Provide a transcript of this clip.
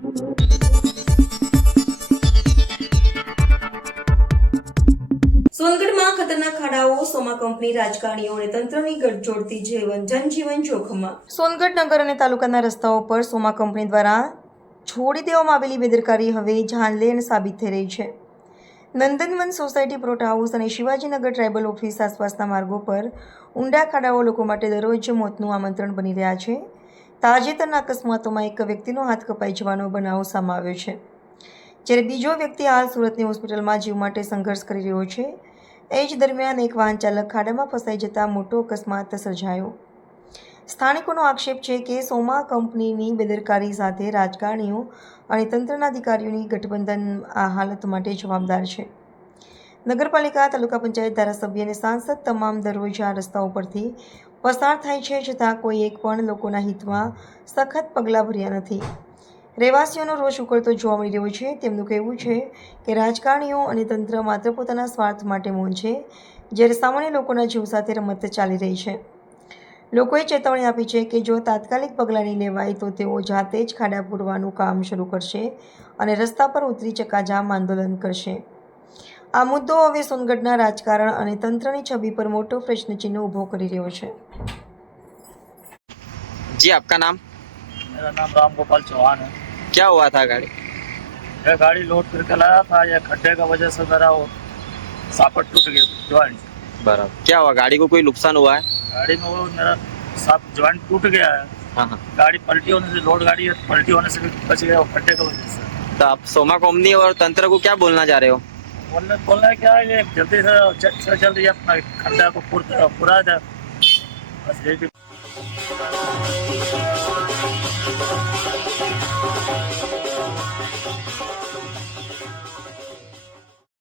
સોનગઢમાં ખતરનાક ખાડાઓ, સોમા કંપની, રાજકારણીઓ અને તંત્રની ગઠજોડથી જનજીવન જોખમમાં. સોનગઢ નગર અને તાલુકાના રસ્તાઓ પર સોમા કંપની દ્વારા છોડી દેવામાં આવેલી બેદરકારી હવે જાનલેણ સાબિત થઈ રહી છે. નંદનવન સોસાયટી, પ્લોટ હાઉસ અને શિવાજીનગર ટ્રાયબલ ઓફિસ આસપાસના માર્ગો પર ઊંડા ખાડાઓ લોકો માટે દરરોજ મોતનું આમંત્રણ બની રહ્યા છે. તાજેતરના અકસ્માતોમાં એક વ્યક્તિનો હાથ કપાઈ જવાનો બનાવ સામે આવ્યો છે, જ્યારે બીજો વ્યક્તિ હાલ સુરતની હોસ્પિટલમાં જીવ માટે સંઘર્ષ કરી રહ્યો છે. એ જ દરમિયાન એક વાહન ચાલક ખાડામાં ફસાઈ જતા મોટો અકસ્માત સર્જાયો. સ્થાનિકોનો આક્ષેપ છે કે સોમા કંપનીની બેદરકારી સાથે રાજકારણીઓ અને તંત્રના અધિકારીઓની ગઠબંધન આ હાલત માટે જવાબદાર છે. નગરપાલિકા, તાલુકા પંચાયત, ધારાસભ્ય અને સાંસદ તમામ દરરોજ આ રસ્તાઓ પરથી પસાર થાય છે, છતાં કોઈ એક પણ લોકોના હિતમાં સખત પગલાં ભર્યા નથી. રહેવાસીઓનો રોષ ઉકળતો જોવા મળી રહ્યો છે. તેમનું કહેવું છે કે રાજકારણીઓ અને તંત્ર માત્ર પોતાના સ્વાર્થ માટે મૌન છે, જ્યારે સામાન્ય લોકોના જીવ સાથે રમત ચાલી રહી છે. લોકોએ ચેતવણી આપી છે કે જો તાત્કાલિક પગલાં નહીં લેવાય તો તેઓ જાતે જ ખાડા પૂરવાનું કામ શરૂ કરશે અને રસ્તા પર ઉતરી ચક્કાજામ આંદોલન કરશે. આ મુદ્દો હવે સોનગઢના રાજકારણ અને તંત્રની છબી પર મોટો પ્રશ્નચિહ્ન ઊભો કરી રહ્યો છે. जी, आपका नाम? मेरा नाम राम गोपाल चौहान है। क्या हुआ था गाड़ी? मैं गाड़ी लोड करके लाया था, ये खड्डे का वजह से मेरा वो सापट टूट गया, ज्वाइंट। बराबर. क्या हुआ, गाड़ी को कोई नुकसान हुआ है? गाड़ी में वो मेरा ज्वाइंट टूट गया है। हाँ हाँ. गाड़ी पलटी होने से, लोड गाड़ी है, पलटी होने से भी बच गया वो खड्डे का वजह से। तो आप सोमा कंपनी और तंत्र को क्या बोलना चाह रहे हो? बोलना है क्या है, ये जल्दी से जल्द ये अपना खड्डा को पूरा दे, बस यही